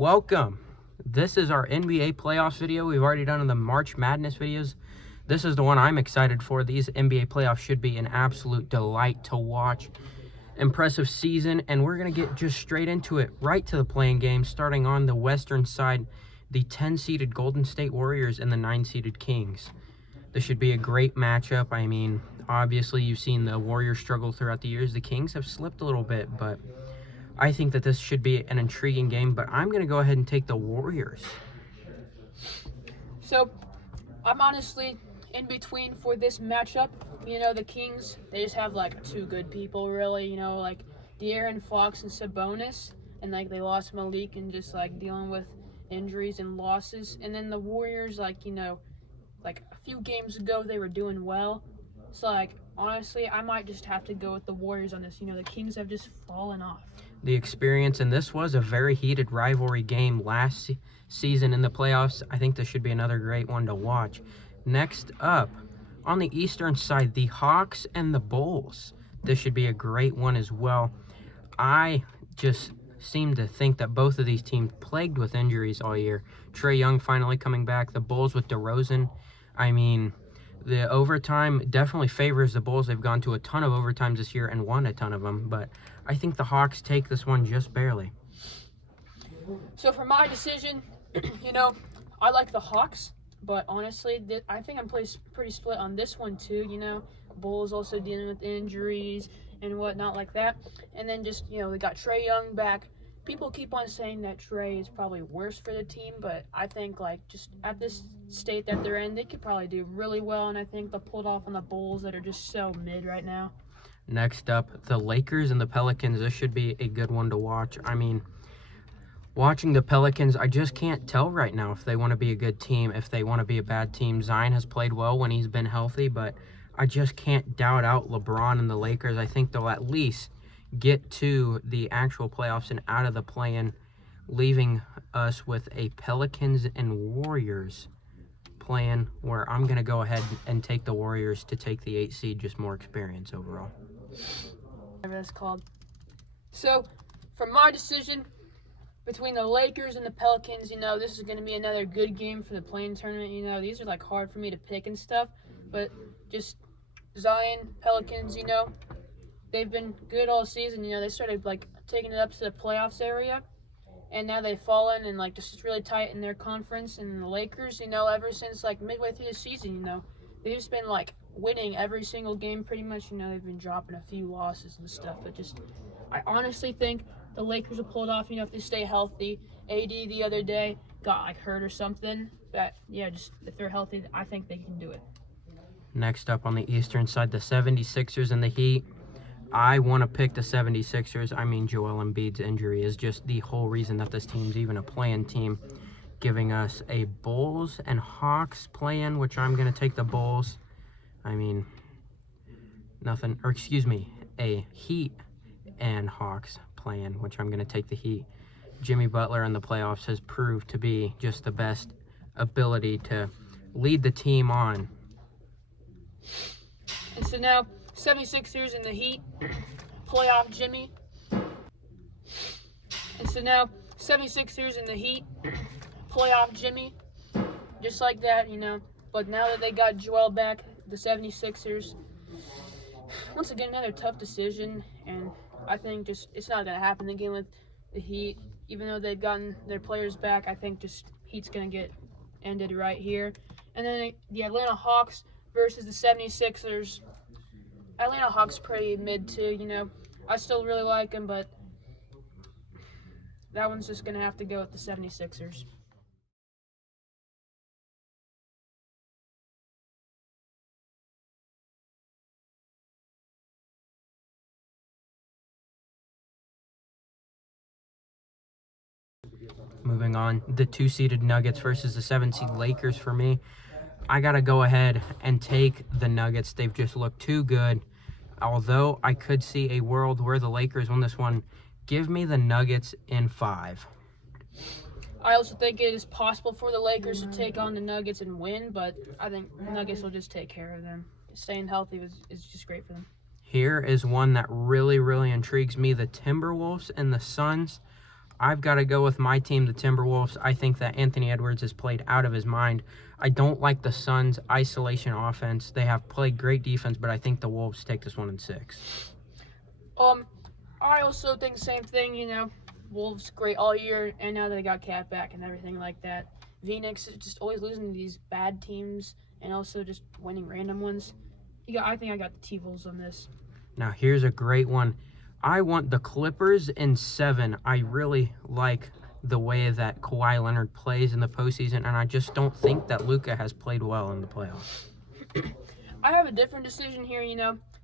Welcome. This is our NBA playoffs video. We've already done the March Madness videos. This is the one I'm excited for. These NBA playoffs should be an absolute delight to watch. Impressive season, and we're going to get just straight into it, right to the play-in game, starting on the western side, the 10-seeded Golden State Warriors and the 9-seeded Kings. This should be a great matchup. I mean, obviously you've seen the Warriors struggle throughout the years. The Kings have slipped a little bit, but I think that this should be an intriguing game, but I'm going to go ahead and take the Warriors. So, I'm honestly in between for this matchup. You know, the Kings, they just have, two good people, really. You know, De'Aaron Fox and Sabonis. And, they lost Malik and just, dealing with injuries and losses. And then the Warriors, a few games ago, they were doing well. So, honestly, I might just have to go with the Warriors on this. You know, the Kings have just fallen off. The experience, and this was a very heated rivalry game last season in the playoffs. I think this should be another great one to watch. Next up, on the eastern side, the Hawks and the Bulls. This should be a great one as well. I just seem to think that both of these teams plagued with injuries all year. Trae Young finally coming back. The Bulls with DeRozan. I mean, the overtime definitely favors the Bulls. They've gone to a ton of overtimes this year and won a ton of them, but I think the Hawks take this one just barely. So for my decision, I like the Hawks, but honestly, I think I'm pretty split on this one too. Bulls also dealing with injuries and whatnot like that. And then they got Trae Young back. People keep on saying that Trae is probably worse for the team, but I think just at this state that they're in, they could probably do really well, and I think they'll pull it off on the Bulls that are just so mid right now. Next up, the Lakers and the Pelicans. This should be a good one to watch. I mean, watching the Pelicans, I just can't tell right now if they want to be a good team, if they want to be a bad team. Zion has played well when he's been healthy, but I just can't doubt out LeBron and the Lakers. I think they'll at least get to the actual playoffs and out of the play-in, leaving us with a Pelicans and Warriors plan where I'm going to go ahead and take the Warriors to take the 8 seed, just more experience overall. Whatever that's called. So, for my decision between the Lakers and the Pelicans, this is going to be another good game for the play-in tournament. These are hard for me to pick and stuff, but just Zion, Pelicans, they've been good all season. They started taking it up to the playoffs area, and now they've fallen and just really tight in their conference. And the Lakers, ever since midway through the season, they've just been winning every single game pretty much. They've been dropping a few losses and stuff, but I honestly think the Lakers will pull it off. If they stay healthy. AD the other day got hurt or something, but just if they're healthy, I think they can do it. Next up on the eastern side, the 76ers and the Heat. I want to pick the 76ers. I mean, Joel Embiid's injury is just the whole reason that this team's even a play-in team, giving us a Bulls and Hawks play-in, which I'm going to take the Bulls. I mean, a Heat and Hawks play-in, which I'm going to take the Heat. Jimmy Butler in the playoffs has proved to be just the best ability to lead the team on. And so now, 76ers and the Heat, playoff Jimmy. And so now, 76ers and the Heat, playoff Jimmy. Just like that, But now that they got Joel back, the 76ers, once again, another tough decision. And I think it's not going to happen again with the Heat. Even though they've gotten their players back, I think Heat's going to get ended right here. And then the Atlanta Hawks versus the 76ers. Atlanta Hawks pretty mid too, I still really like them, but that one's just going to have to go with the 76ers. Moving on, the 2-seeded Nuggets versus the 7-seed Lakers for me. I got to go ahead and take the Nuggets. They've just looked too good. Although I could see a world where the Lakers win this one, give me the Nuggets in 5. I also think it is possible for the Lakers to take on the Nuggets and win, but I think the Nuggets will just take care of them. Staying healthy is just great for them. Here is one that really, really intrigues me, the Timberwolves and the Suns. I've got to go with my team, the Timberwolves. I think that Anthony Edwards has played out of his mind. I don't like the Suns' isolation offense. They have played great defense, but I think the Wolves take this one in 6. I also think the same thing. Wolves great all year, and now they got Cat back and everything like that. Phoenix is just always losing to these bad teams and also just winning random ones. I think I got the T-Wolves on this. Now, here's a great one. I want the Clippers in 7. I really like the way that Kawhi Leonard plays in the postseason, and I just don't think that Luka has played well in the playoffs. I have a different decision here.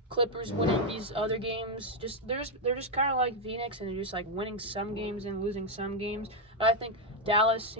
Clippers winning these other games. They're just kind of like Phoenix, and they're just like winning some games and losing some games. But I think Dallas,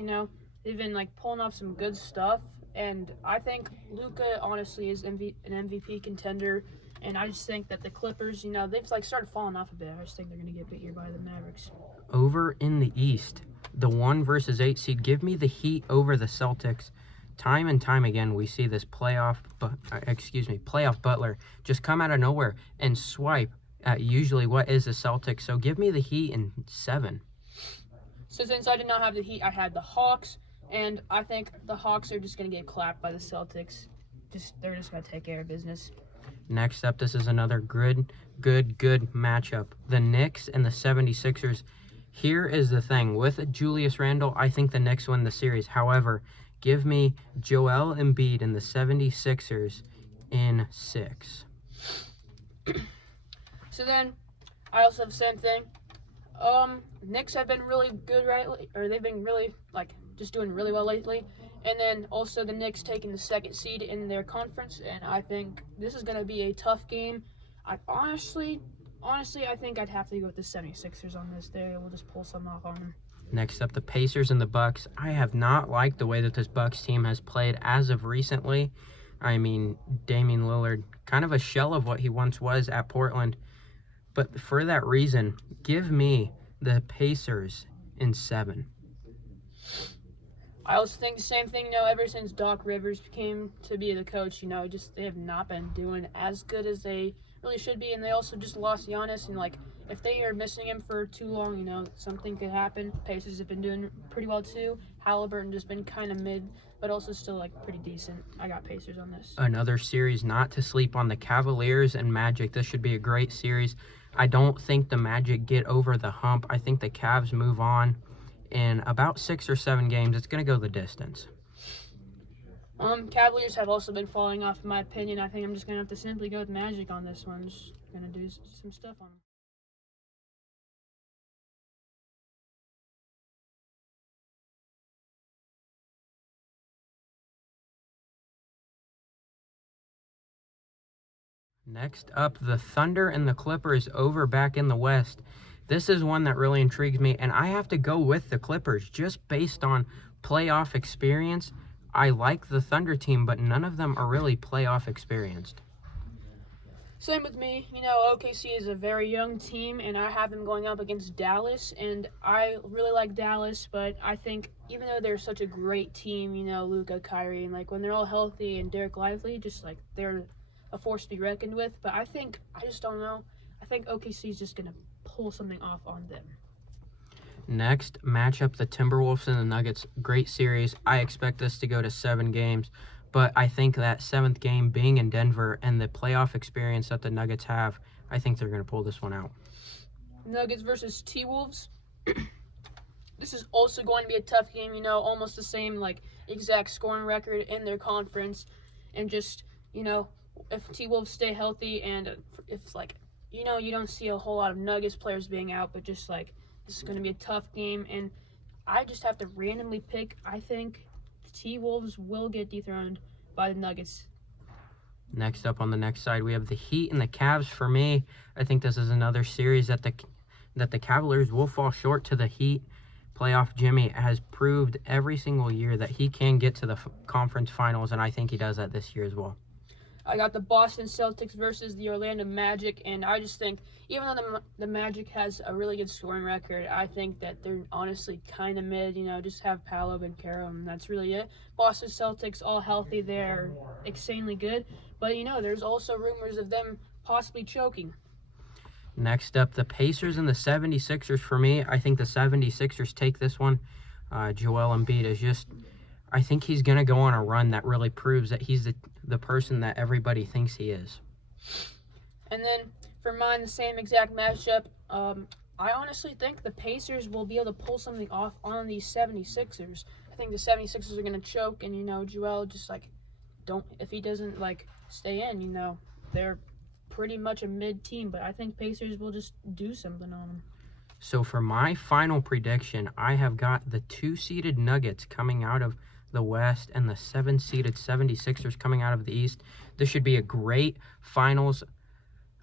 they've been like pulling off some good stuff, and I think Luka honestly is an MVP contender. And I just think that the Clippers, they've like started falling off a bit. I just think they're gonna get beat here by the Mavericks. Over in the East, the 1 versus 8 seed. Give me the Heat over the Celtics. Time and time again, we see this playoff Butler just come out of nowhere and swipe at usually what is the Celtics. So give me the Heat in 7. So since I did not have the Heat, I had the Hawks, and I think the Hawks are just gonna get clapped by the Celtics. They're just gonna take care of business. Next up, this is another good matchup. The Knicks and the 76ers. Here is the thing. With Julius Randle, I think the Knicks win the series. However, give me Joel Embiid and the 76ers in 6. So then, I also have the same thing. Knicks have been really good they've been really, just doing really well lately. And then also the Knicks taking the 2nd seed in their conference, and I think this is going to be a tough game. I honestly, I think I'd have to go with the 76ers on this. They will just pull something off on them. Next up, the Pacers and the Bucks. I have not liked the way that this Bucks team has played as of recently. I mean, Damian Lillard, kind of a shell of what he once was at Portland. But for that reason, give me the Pacers in 7. I also think the same thing, ever since Doc Rivers came to be the coach, they have not been doing as good as they really should be, and they also just lost Giannis, and, if they are missing him for too long, something could happen. Pacers have been doing pretty well, too. Halliburton just been kind of mid, but also still, pretty decent. I got Pacers on this. Another series not to sleep on, the Cavaliers and Magic. This should be a great series. I don't think the Magic get over the hump. I think the Cavs move on. In about 6 or 7 games, it's going to go the distance. Cavaliers have also been falling off, in my opinion. I think I'm just going to have to simply go with Magic on this one. Just going to do some stuff on them. Next up, the Thunder and the Clippers over back in the West. This is one that really intrigues me, and I have to go with the Clippers just based on playoff experience. I like the Thunder team, but none of them are really playoff experienced. Same with me. OKC is a very young team, and I have them going up against Dallas, and I really like Dallas, but I think even though they're such a great team, Luka, Kyrie, and, when they're all healthy, and Derek Lively, they're a force to be reckoned with, but I just don't know. I think OKC is just going to pull something off on them. Next matchup, the Timberwolves and the Nuggets. Great series. I expect this to go to 7 games, but I think that 7th game being in Denver and the playoff experience that the Nuggets have, I think they're going to pull this one out. Nuggets versus T-Wolves. This is also going to be a tough game, almost the same, exact scoring record in their conference. And just, if T-Wolves stay healthy and if, you don't see a whole lot of Nuggets players being out, but just, this is going to be a tough game. And I just have to randomly pick. I think the T-Wolves will get dethroned by the Nuggets. Next up on the next side, we have the Heat and the Cavs. For me, I think this is another series that the Cavaliers will fall short to the Heat. Playoff Jimmy has proved every single year that he can get to the conference finals, and I think he does that this year as well. I got the Boston Celtics versus the Orlando Magic, and I just think, even though the Magic has a really good scoring record, I think that they're honestly kind of mid, just have Paolo and Caro, and that's really it. Boston Celtics, all healthy, they're insanely good, but, there's also rumors of them possibly choking. Next up, the Pacers and the 76ers. For me, I think the 76ers take this one. Joel Embiid is just, I think he's going to go on a run that really proves that he's the person that everybody thinks he is. And then for mine, the same exact matchup. I honestly think the Pacers will be able to pull something off on these 76ers. I think the 76ers are going to choke, and, Joel just, if he doesn't, stay in, they're pretty much a mid-team, but I think Pacers will just do something on them. So for my final prediction, I have got the 2-seeded Nuggets coming out of the West and the 7-seeded 76ers coming out of the East. This should be a great finals.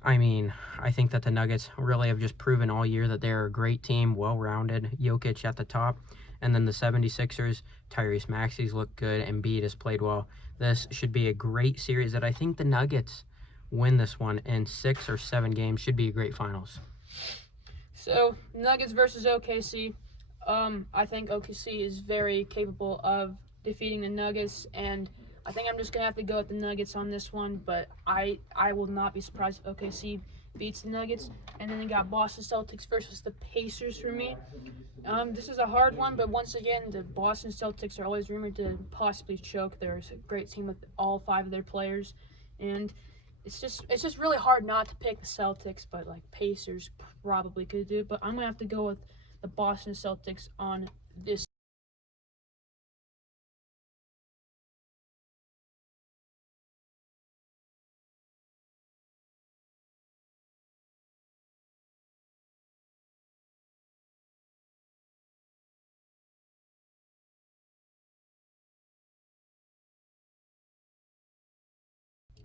I mean, I think that the Nuggets really have just proven all year that they're a great team, well-rounded, Jokic at the top. And then the 76ers, Tyrese Maxey's looked good, Embiid has played well. This should be a great series that I think the Nuggets win this one in 6 or 7 games. Should be a great finals. So, Nuggets versus OKC. I think OKC is very capable of defeating the Nuggets, and I think I'm just going to have to go with the Nuggets on this one, but I will not be surprised if OKC beats the Nuggets. And then they got Boston Celtics versus the Pacers for me. This is a hard one, but once again, the Boston Celtics are always rumored to possibly choke. They're a great team with all 5 of their players, and it's just really hard not to pick the Celtics, but Pacers probably could do it. But I'm going to have to go with the Boston Celtics on this.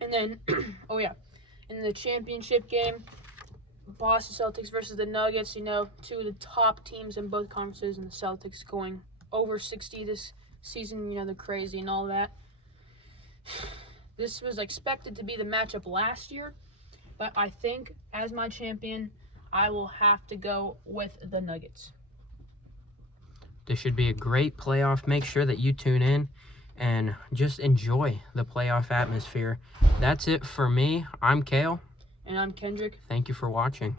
And then, in the championship game, Boston Celtics versus the Nuggets, 2 of the top teams in both conferences, and the Celtics going over 60 this season, they're crazy and all that. This was expected to be the matchup last year, but I think as my champion, I will have to go with the Nuggets. This should be a great playoff. Make sure that you tune in and just enjoy the playoff atmosphere. That's it for me. I'm Kale. And I'm Kendrik. Thank you for watching.